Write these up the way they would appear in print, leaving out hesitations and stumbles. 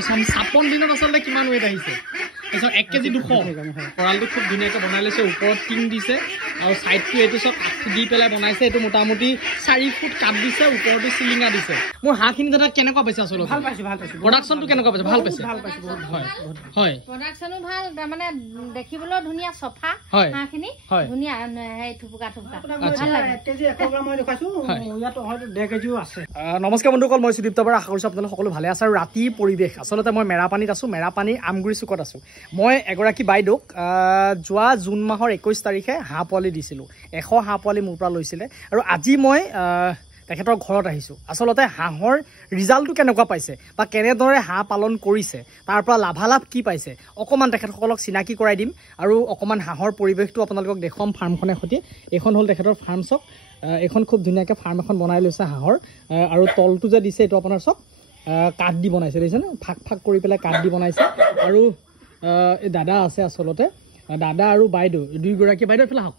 গড়ালটো চাম 56 দিনত আচলতে কিমান ৱেট আহিছে তাৰপিছত 1 কেজি 200 গড়ালটো খুব ধুনীয়াকৈ বনাই লৈছে ওপৰত টিং দিছে আৰু সাইডটো এইটো সব কাঠ দি পেলাই বনাইছে এইটো মোটামুটি 4 ফুট কাঠ দিছে ওপৰটো সিলিঙা দিছে মোৰ হাঁহখিনি দাদা কেনেকুৱা পাইছে আচলতে ভাল পাইছো প্ৰডাকশনটো কেনেকুৱা পাইছে ভাল পাইছে বহুত হয় হয় প্ৰডাকশনো ভাল মানে দেখিবলৈ ধুনীয়া সফা হাঁহখিনি ধুনীয়া এই থুপুকা ভাল লাগে 1 কেজি 100 গ্ৰাম মই দেখাইছো ইয়াত হয়তো 1.5 কেজিও আছে নমস্কাৰ বন্ধুসকল মই সুদীপ্ত বৰা আশা কৰিছোঁ আপোনালোক সকলো ভালে আছে আৰু ৰাতি পৰিৱেশ আচলতে মই মেৰাপানীত আছোঁ মেৰাপানী আমগুৰি চুকত আছোঁ মই এগৰাকী বাইদেউক যোৱা জুন মাহৰ 21 তাৰিখে হাঁহ পোৱালি দিছিলোঁ 100 হাঁহ পোৱালি মোৰ পৰা লৈছিলে আৰু আজি মই তেখেতৰ ঘৰত আহিছোঁ আচলতে হাঁহৰ ৰিজাল্টটো কেনেকুৱা পাইছে বা কেনেদৰে হাঁহ পালন কৰিছে তাৰ পৰা লাভালাভ কি পাইছে অকণমান তেখেতসকলক চিনাকি কৰাই দিম আৰু অকণমান হাঁহৰ পৰিৱেশটো আপোনালোকক দেখুৱাম ফাৰ্মখনৰ সৈতে এইখন হ'ল তেখেতৰ ফাৰ্ম চক এখন খুব ধুনীয়াকৈ ফাৰ্ম এখন বনাই লৈছে হাঁহৰ আৰু তলটো যে দিছে এইটো আপোনাৰ চব কাঠ দি বনাইছে দেখিছেনে ফাক ফাক কৰি পেলাই কাঠ দি বনাইছে আৰু এই দাদা আছে আচলতে দাদা আৰু বাইদেউ দুইগৰাকী বাইদেউ এইফালে আহক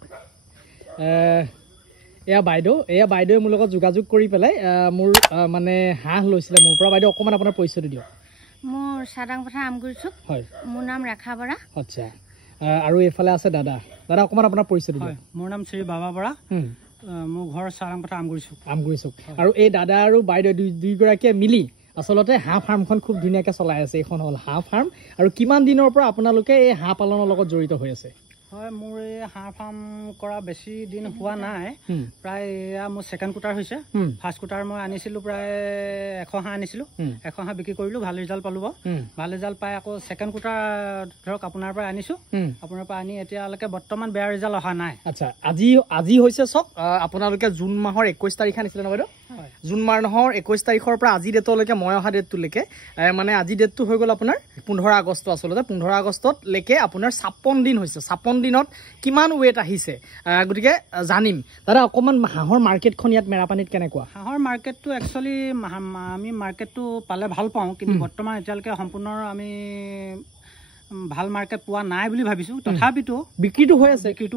এয়া বাইদেৱে মোৰ লগত যোগাযোগ কৰি পেলাই মোৰ মানে হাঁহ লৈছিলে মোৰ পৰা বাইদেউ অকণমান আপোনাৰ পৰিচয়টো দিয়ক মোৰ চাদাংপথা আমগুৰিচুক হয় মোৰ নাম ৰেখা বৰা আচ্ছা আৰু এইফালে আছে দাদা অকণমান আপোনাৰ পৰিচয়টো দিয়ক মোৰ নাম শ্ৰী বাবা বৰা মোৰ ঘৰ চাদাংপথা আমগুৰিচুক আৰু এই দাদা আৰু বাইদেউ দুইগৰাকীয়ে মিলি আচলতে হাঁহ ফাৰ্মখন খুব ধুনীয়াকৈ চলাই আছে এইখন হ'ল হাঁহ ফাৰ্ম আৰু কিমান দিনৰ পৰা আপোনালোকে এই হাঁহ পালনৰ লগত জড়িত হৈ আছে হয় মোৰ এই হাঁহ ফাৰ্ম কৰা বেছি দিন হোৱা নাই প্ৰায় এয়া মোৰ ছেকেণ্ড কোটাৰ হৈছে ফাৰ্ষ্ট কোটাৰ মই আনিছিলোঁ প্ৰায় 100 হাঁহ আনিছিলোঁ 100 হাঁহ বিক্ৰী কৰিলোঁ ভাল ৰিজাল্ট পালোঁ ভাল ৰিজাল্ট পাই আকৌ ছেকেণ্ড কোটাৰ ধৰক আপোনাৰ পৰা আনিছোঁ আপোনাৰ পৰা আনি এতিয়ালৈকে বৰ্তমান বেয়া ৰিজাল্ট অহা নাই আচ্ছা আজি হৈছে চক আপোনালোকে জুন মাহৰ 21 তাৰিখে আনিছিলে ন বাইদেউ জুন মাহৰ 21 তাৰিখৰ পৰা আজি ডেটলৈকে মই অহা ডেটটোলৈকে মানে আজি ডেটটো হৈ গ'ল আপোনাৰ 15 আগষ্ট আচলতে 15 আগষ্টলৈকে আপোনাৰ 56 দিন হৈছে 56 দিনত কিমান ৱেট আহিছে গতিকে জানিম দাদা অকণমান হাঁহৰ মাৰ্কেটখন ইয়াত মেৰাপানীত কেনেকুৱা হাঁহৰ মাৰ্কেটটো একচুৱেলি আমি মাৰ্কেটটো পালে ভাল পাওঁ কিন্তু বৰ্তমান এতিয়ালৈকে সম্পূৰ্ণ আমি ভাল মাৰ্কেট পোৱা নাই বুলি ভাবিছোঁ তথাপিতো বিক্ৰীটো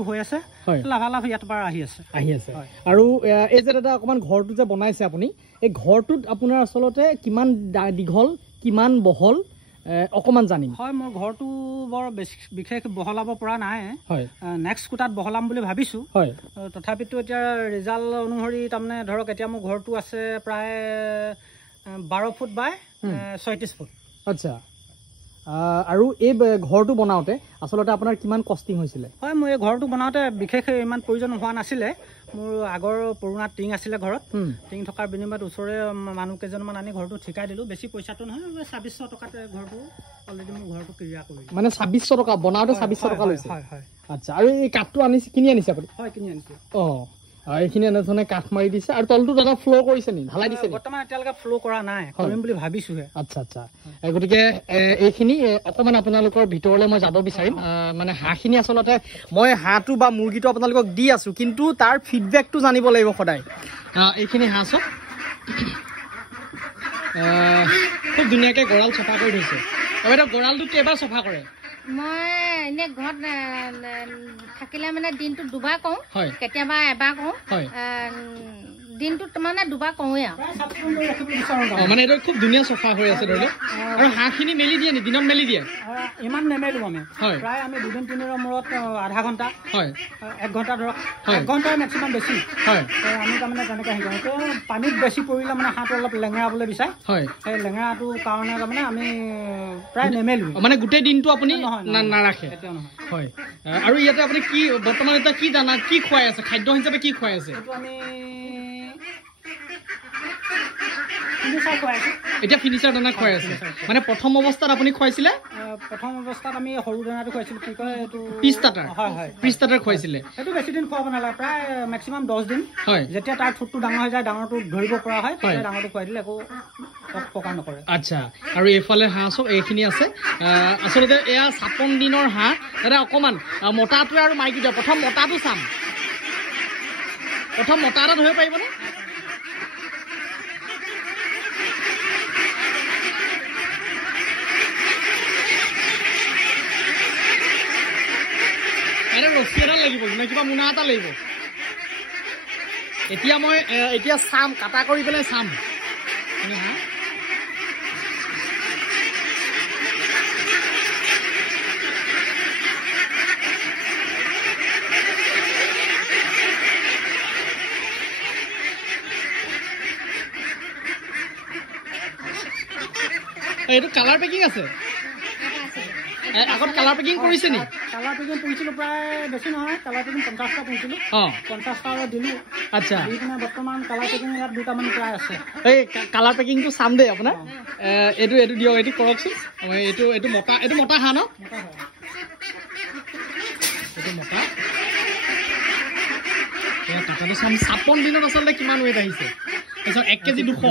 হৈ আছে লাভালাভ ইয়াৰ পৰা আহি আছে আৰু এই যে দাদা অকণমান ঘৰটো যে বনাইছে আপুনি এই ঘৰটোত আপোনাৰ আচলতে কিমান দীঘল কিমান বহল অকণমান জানিম হয় মোৰ ঘৰটো বৰ বিশেষ বহলাব পৰা নাই নেক্সট কোটাত বহলাম বুলি ভাবিছোঁ তথাপিতো এতিয়া ৰিজাল্ট অনুসৰি তাৰমানে ধৰক এতিয়া মোৰ ঘৰটো আছে প্ৰায় 12 ফুট বাই 36 ফুট আচ্ছা আৰু এই ঘৰটো বনাওঁতে আচলতে আপোনাৰ কিমান কষ্টিং হৈছিলে হয় মোৰ এই ঘৰটো বনাওঁতে বিশেষ ইমান প্ৰয়োজন হোৱা নাছিলে মোৰ আগৰ পুৰণা টিং আছিলে ঘৰত টিং থকাৰ বিনিময়ত ওচৰৰে মানুহ কেইজনমান আনি ঘৰটো ঠিকাই দিলোঁ বেছি পইচাটো নহয় 2600 টকাতে ঘৰটো অলৰেডি মোৰ ঘৰটো ক্লিয়াৰ কৰিলোঁ মানে 2600 টকা বনাওঁতে 2600 টকা লৈছে আচ্ছা আৰু এই কাঠটো কিনি আনিছে আপুনি হয় কিনি আনিছোঁ এইখিনি এনেধৰণে কাঠ মাৰি দিছে আৰু তলটো দাদা ফ্ল' কৰিছে নি ঢালাই দিছে বৰ্তমান এতিয়ালৈকে ফ্ল' কৰা নাই কৰিম বুলি ভাবিছোঁহে আচ্ছা গতিকে এইখিনি অকণমান আপোনালোকৰ ভিতৰলৈ মই যাব বিচাৰিম মানে হাঁহখিনি আচলতে মই হাঁহটো বা মুৰ্গীটো আপোনালোকক দি আছোঁ কিন্তু তাৰ ফিডবেকটো জানিব লাগিব সদায় এইখিনি হাঁহ চব খুব ধুনীয়াকৈ গঁৰাল চফা কৰি থৈছে বাইদেউ গঁৰালটো কেইবাৰ চফা কৰে মই এনে ঘৰত থাকিলে মানে দিনটোত দুবাৰ কওঁ কেতিয়াবা এবাৰ কওঁ দিনটোত মানে দুবাৰ কওঁৱে আৰু মানে এইটো খুব ধুনীয়া চফা হৈ আছে ধৰি লওক আৰু হাঁহখিনি মেলি দিয়ে নি দিনত মেলি দিয়ে ইমান নেমেলোঁ আমি প্ৰায় আমি 2-3 দিনৰ মূৰত আধা ঘণ্টা 1 ঘণ্টা ধৰক 1 ঘণ্টাৰ মেক্সিমাম বেছি আমি তাৰমানে তেনেকৈ হেৰি কৰোঁ পানীত বেছি পৰিলে মানে হাঁহটো অলপ লেঙেৰাবলৈ বিচাৰে সেই লেঙেৰাটোৰ কাৰণে তাৰমানে আমি প্ৰায় নেমেলোঁ মানে গোটেই দিনটো আপুনি নাৰাখে হয় আৰু ইয়াতে আপুনি কি বৰ্তমান এতিয়া কি দানা কি খুৱাই আছে খাদ্য হিচাপে কি খুৱাই আছে এতিয়া ফিনিচাৰ দানা খুৱাই আছে মানে প্ৰথম অৱস্থাত আপুনি খুৱাইছিলে প্ৰথম অৱস্থাত আমি সৰু দানাটো খুৱাইছিলোঁ কি কয় এইটো পিছ টাটাৰ খুৱাইছিলে সেইটো বেছি দিন খুৱাব নালাগে প্ৰায় মেক্সিমাম 10 দিন যেতিয়া তাৰ ঠোঁটটো ডাঙৰ হৈ যায় ডাঙৰটো ধৰিব পৰা হয় তেতিয়া ডাঙৰটো খুৱাই দিলে একো অপকাৰ নকৰে আচ্ছা আৰু এইফালে হাঁহ চব এইখিনি আছে আচলতে এয়া 56 দিনৰ হাঁহ এটা অকণমান মতাটোৱে আৰু মাইকীটোৱে প্ৰথম মতাটো চাম প্ৰথম মতা এটা ধৰিব পাৰিবনে ৰছী এটা লাগিব নে কিবা মোনা এটা লাগিব এতিয়া মই চাম কাটা কৰি পেলাই চাম এইটো কালাৰ পেকিং আছে আগত কালাৰ পেকিং কৰিছে নি কালাৰ পেকিং কৰিছিলোঁ প্ৰায় বেছি নহয় কালাৰ পেকিং 50টা কৰিছিলোঁ 50টা দিলোঁ আচ্ছা দি কিনে বৰ্তমান কালাৰ পেকিং ইয়াত 2টামান প্ৰায় আছে এই কালাৰ পেকিংটো চাম দেই আপোনাৰ এইটো দিয়ক এইটো কৰকচোন এইটো মতা হাঁহ ন এইটো মতা টাটাটো চাম 56 দিনত আচলতে কিমান ৱেইট আহিছে তাৰপিছত 1 কেজি 200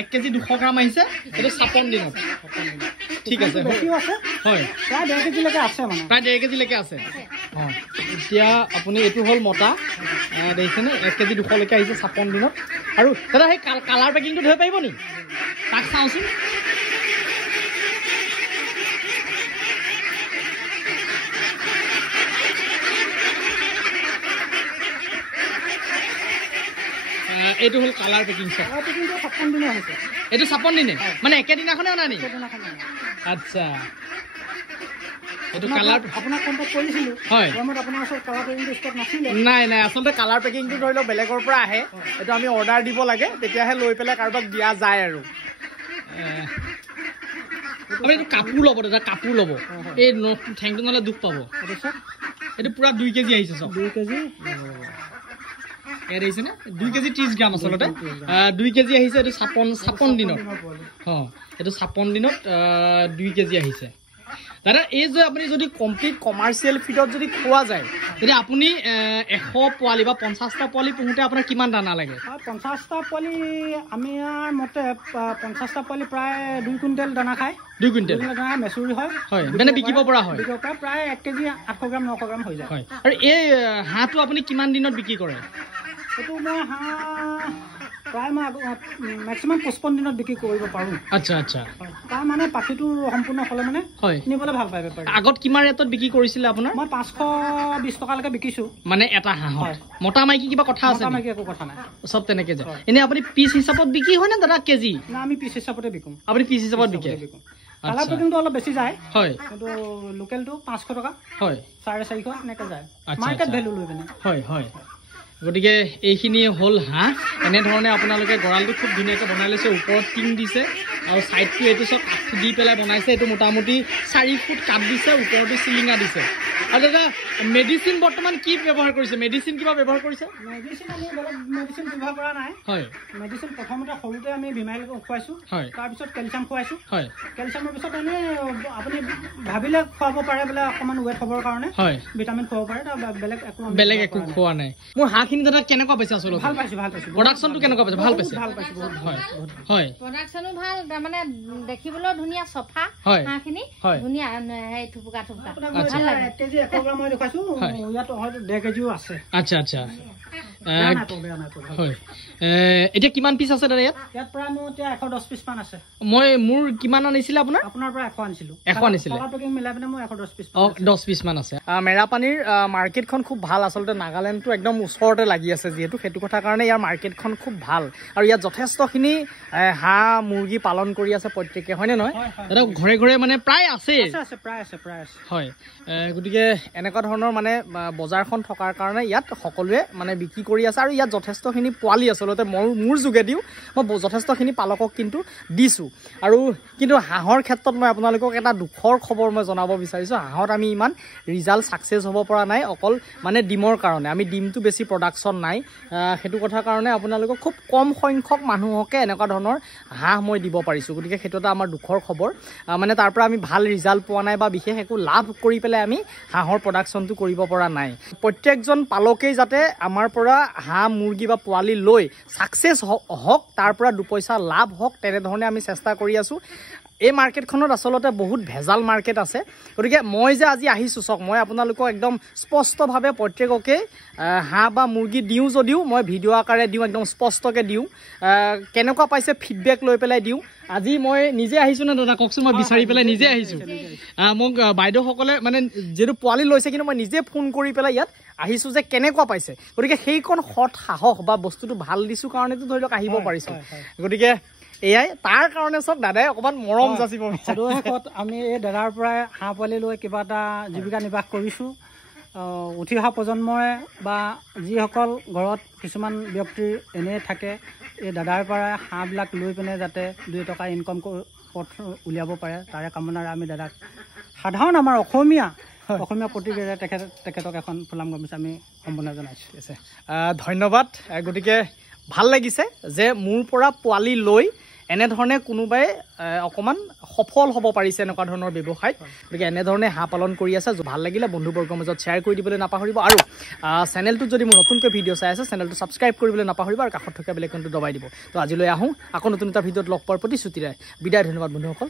1 কেজি 200 গ্ৰাম আহিছে এইটো 56 দিনত ঠিক আছে হয় প্ৰায় 1.5 কেজিলৈকে আছে মানে প্ৰায় 1.5 কেজিলৈকে আছে অঁ এতিয়া আপুনি এইটো হ'ল মতা দেখিছেনে 1 কেজি 200 লৈকে আহিছে 56 দিনত আৰু দাদা সেই কালাৰ পেকিংটো ধৰিব পাৰিব নি তাক চাওঁচোন এইটো হ'ল কালাৰ পেকিং এইটো 56 দিনে মানে একেদিনাখনে অনা নি আচ্ছা এইটো কালাৰ আপোনাক কণ্টেক্ট কৰিছিলোঁ হয় আপোনাৰ ওচৰত কালাৰ পেকিংটো ষ্টক নাছিলে নাই আচলতে কালাৰ পেকিংটো ধৰি লওক বেলেগৰ পৰা আহে এইটো আমি অৰ্ডাৰ দিব লাগে তেতিয়াহে লৈ পেলাই কাৰোবাক দিয়া যায় আৰু এইটো কাপোৰ ল'ব দাদা কাপোৰ ল'ব এই ঠেংটো নহ'লে দুখ পাব এইটো পুৰা 2 কেজি আহিছে চব 2 কেজি এয়াৰ আহিছে নে 2 কেজি 30 গ্ৰাম আচলতে 2 কেজি আহিছে এইটো 56 দিনত এইটো 56 দিনত 2 কেজি আহিছে দাদা এই যে আপুনি যদি কমপ্লিট কমাৰ্চিয়েল ফিডত যদি খোৱা যায় তেতিয়া আপুনি 100 পোৱালি বা 50টা পোৱালি পোহোঁতে আপোনাৰ কিমান দানা লাগে 50টা পোৱালি আমি মতে 50টা পোৱালি প্ৰায় 2 কুইণ্টেল দানা খায় 2 কুইণ্টেল দানা মেচুৰি হয় মানে বিকিব পৰা হয় প্ৰায় 1 কেজি 800 গ্ৰাম 900 গ্ৰাম হৈ যায় হয় আৰু এই হাঁহটো আপুনি কিমান দিনত বিক্ৰী কৰে এইটো মই হাঁহ প্ৰায় মই মেক্সিমাম 55 দিনত বিক্ৰী কৰিব পাৰোঁ আচ্ছা আচ্ছা তাৰ মানে পাখিটো সম্পূৰ্ণ হ'লে মানে কিনিবলৈ ভাল পায় বেপাৰী আগত কিমান ৰেটত বিক্ৰী কৰিছিলে আপোনাৰ মই 520 টকালৈকে বিকিছোঁ মানে এটা হাঁহত মতা মাইকী কিবা কথা আছে মাইকী একো কথা নাই চব তেনেকৈ যায় এনেই আপুনি পিচ হিচাপত বিক্ৰী হয় নে দাদা কেজি না আমি পিচ হিচাপতে বিকোঁ আপুনি পিচ হিচাপত বিকে কালাৰ পেকিংটো অলপ বেছি যায় হয় কিন্তু লোকেলটো 500 টকা হয় 450 এনেকৈ যায় মাৰ্কেট ভেলু লৈ পিনে হয় গতিকে এইখিনি হ'ল হাঁহ এনেধৰণে আপোনালোকে গঁৰালটো খুব ধুনীয়াকৈ বনাই লৈছে ওপৰত টিং দিছে আৰু ছাইডটো এইটো চব দি পেলাই বনাইছে এইটো মোটামুটি 4 ফুট কাঠ দিছে ওপৰতো চিলিঙা দিছে আৰু দাদা মেডিচিন বৰ্তমান কি ব্যৱহাৰ কৰিছে মেডিচিন কিবা ব্যৱহাৰ কৰিছে মেডিচিন আমি বেলেগ মেডিচিন ব্যৱহাৰ কৰা নাই হয় মেডিচিন প্ৰথমতে সৰুতে আমি ভিমাইল খুৱাইছোঁ হয় তাৰপিছত কেলছিয়াম খুৱাইছোঁ হয় কেলছিয়ামৰ পিছত এনেই আপুনি ভাবিলে খুৱাব পাৰে বোলে অকণমান ৱেট হ'বৰ কাৰণে হয় ভিটামিন খুৱাব পাৰে তাৰ বেলেগ একো খোৱা নাই মোৰ হাঁহখিনি দাদা কেনেকুৱা পাইছে আচলতে ভাল পাইছোঁ প্ৰডাকশ্যনটো কেনেকুৱা পাইছে ভাল পাইছে হয় প্ৰডাকশ্যনো ভাল তাৰমানে দেখিবলৈও ধুনীয়া চফা হাঁহখিনি ধুনীয়া থুপুকা ভাল লাগে 1 কেজি 100 গ্ৰাম মই দেখাইছোঁ ইয়াত হয়তো 1.5 কেজিও আছে আচ্ছা হয় এতিয়া কিমান পিচ আছে দাদা ইয়াত প্ৰায় মোৰ এতিয়া 110 পিচ মান আছে মোৰ কিমান আনিছিলে আপোনাৰ পৰা 100 আনিছিলোঁ 100 আনিছিলে মিলাই পিনে মোৰ 110 পিচ 10 পিচ মান আছে মেৰাপানীৰ মাৰ্কেটখন খুব ভাল আচলতে নাগালেণ্ডটো একদম ওচৰতে লাগি আছে যিহেতু সেইটো কথা কাৰণে ইয়াৰ মাৰ্কেটখন খুব ভাল আৰু ইয়াত যথেষ্টখিনি হাঁহ মুৰ্গী পালন কৰি আছে প্ৰত্যেকে হয়নে নহয় দাদা ঘৰে ঘৰে মানে প্ৰায় আছে হয় গতিকে এনেকুৱা ধৰণৰ মানে বজাৰখন থকাৰ কাৰণে ইয়াত সকলোৱে মানে বিক্ৰী কৰি আছে আৰু ইয়াত যথেষ্টখিনি পোৱালি আচলতে মোৰ যোগেদিও মই যথেষ্টখিনি পালকক কিন্তু দিছোঁ আৰু কিন্তু হাঁহৰ ক্ষেত্ৰত মই আপোনালোকক এটা দুখৰ খবৰ মই জনাব বিচাৰিছোঁ হাঁহত আমি ইমান ৰিজাল্ট ছাকচেছ হ'ব পৰা নাই অকল মানে ডিমৰ কাৰণে আমি ডিমটো বেছি প্ৰডাকশ্যন নাই সেইটো কথাৰ কাৰণে আপোনালোকক খুব কম সংখ্যক মানুহকে এনেকুৱা ধৰণৰ হাঁহ মই দিব পাৰিছোঁ গতিকে সেইটো এটা আমাৰ দুখৰ খবৰ মানে তাৰ পৰা আমি ভাল ৰিজাল্ট পোৱা নাই বা বিশেষ একো লাভ কৰি পেলাই আমি হাঁহৰ প্ৰডাকশ্যনটো কৰিব পৰা নাই প্ৰত্যেকজন পালকেই যাতে আমাৰ পৰা হাঁহ মুৰ্গী বা পোৱালি লৈ ছাকচেছ হওক তাৰ পৰা 2 পইচা লাভ হওক তেনেধৰণে আমি চেষ্টা কৰি আছোঁ এই মাৰ্কেটখনত আচলতে বহুত ভেজাল মাৰ্কেট আছে গতিকে মই যে আজি আহিছোঁ চাওক মই আপোনালোকক একদম স্পষ্টভাৱে প্ৰত্যেককে হাঁহ বা মুৰ্গী দিওঁ যদিও মই ভিডিঅ' আকাৰে দিওঁ একদম স্পষ্টকৈ দিওঁ কেনেকুৱা পাইছে ফিডবেক লৈ পেলাই দিওঁ আজি মই নিজে আহিছোঁ নে দাদা কওকচোন মই বিচাৰি পেলাই নিজে আহিছোঁ মোক বাইদেউসকলে মানে যিহেতু পোৱালি লৈছে কিন্তু মই নিজে ফোন কৰি পেলাই ইয়াত আহিছোঁ যে কেনেকুৱা পাইছে গতিকে সেইকণ সৎ সাহস বা বস্তুটো ভাল দিছোঁ কাৰণেতো ধৰি লওক আহিব পাৰিছোঁ গতিকে এয়াই তাৰ কাৰণে চাওক দাদাই অকণমান মৰম যাচিব আমি এই দাদাৰ পৰাই হাঁহ পোৱালি লৈ কিবা এটা জীৱিকা নিৰ্বাহ কৰিছোঁ উঠি অহা প্ৰজন্মই বা যিসকল ঘৰত কিছুমান ব্যক্তিৰ এনেই থাকে এই দাদাৰ পৰাই হাঁহবিলাক লৈ পিনে যাতে 2 টকা ইনকম পথ উলিয়াব পাৰে তাৰে কামনাৰে আমি দাদাক সাধাৰণ আমাৰ অসমীয়া প্ৰতিযোগিতাৰে তেখেতক এখন ফুলাম গামোচা আমি সম্বোধনা জনাইছোঁ। ঠিক আছে, ধন্যবাদ। গতিকে ভাল লাগিছে যে মোৰ পৰা পোৱালি লৈ এনেধৰণে কোনোবাই অকণমান সফল হ'ব পাৰিছে এনেকুৱা ধৰণৰ ব্যৱসায়ত। গতিকে এনেধৰণে হাঁহ পালন কৰি আছে, ভাল লাগিলে। বন্ধুবৰ্গৰ মাজত শ্বেয়াৰ কৰি দিবলৈ নাপাহৰিব আৰু চেনেলটোত যদি মোৰ নতুনকৈ ভিডিঅ' চাই আছে চেনেলটো ছাবস্ক্ৰাইব কৰিবলৈ নাপাহৰিব আৰু কাষত থকা বেলেগখনটো দবাই দিব। তো আজিলৈ আহোঁ, আকৌ নতুন এটা ভিডিঅ'ত লগ পোৱাৰ প্ৰতিশ্ৰুতিৰে বিদায়। ধন্যবাদ বন্ধুসকল।